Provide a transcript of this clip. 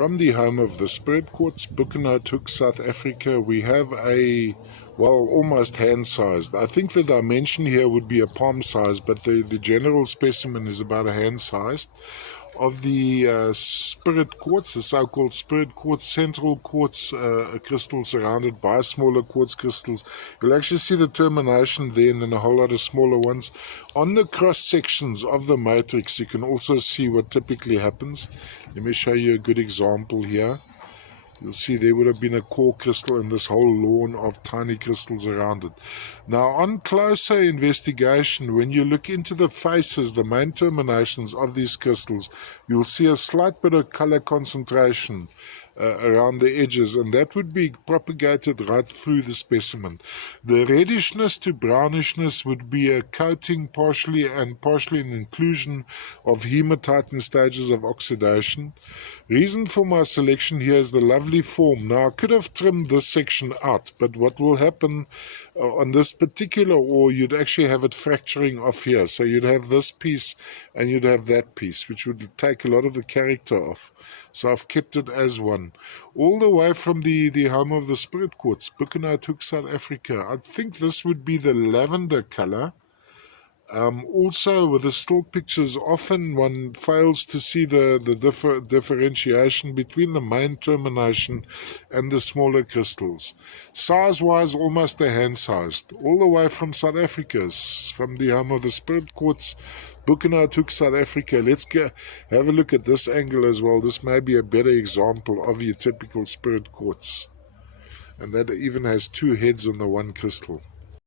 From the home of the Spirit Quartz, Hoek, South Africa, we have a, well, almost hand-sized. I think the dimension here would be a palm-sized, but the general specimen is about a hand-sized. Of the Spirit Quartz, the so-called Spirit Quartz, central quartz crystal surrounded by smaller quartz crystals. You'll actually see the termination there and then a whole lot of smaller ones. On the cross-sections of the matrix, you can also see what typically happens. Let me show you a good example here. You'll see there would have been a core crystal and this whole lawn of tiny crystals around it. Now, on closer investigation, when you look into the faces, the main terminations of these crystals, you'll see a slight bit of color concentration around the edges, and that would be propagated right through the specimen. The reddishness to brownishness would be a coating partially an inclusion of hematite in stages of oxidation. Reason for my selection here is the lovely form. Now, I could have trimmed this section out, but what will happen on this particular ore, you'd actually have it fracturing off here. So you'd have this piece and you'd have that piece, which would take a lot of the character off. So I've kept it as one. All the way from the home of the Spirit Quartz, Hoek, South Africa. I think this would be the lavender color. Also, with the still pictures, often one fails to see the differentiation between the main termination and the smaller crystals. Size-wise, almost a hand-sized. All the way from South Africa, from the home of the Spirit Quartz, Hoek, South Africa. Let's have a look at this angle as well. This may be a better example of your typical Spirit Quartz. And that even has two heads on the one crystal.